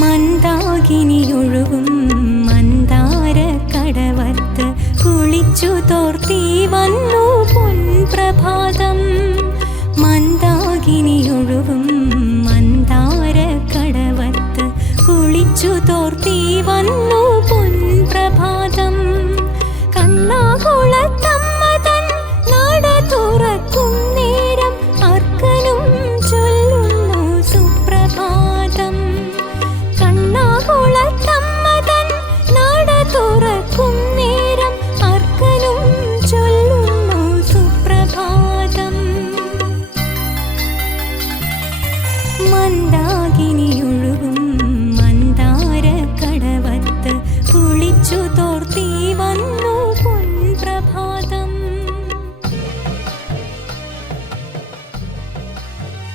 മന്ദാകിനിയൊഴുകും മന്ദാര കടവത്ത് കുളിച്ചു തോർത്തി വന്നു പൊൻപ്രഭാതം. മന്ദാകിനിയൊഴുകും മന്ദാര കടവത്ത് കുളിച്ചു തോർത്തി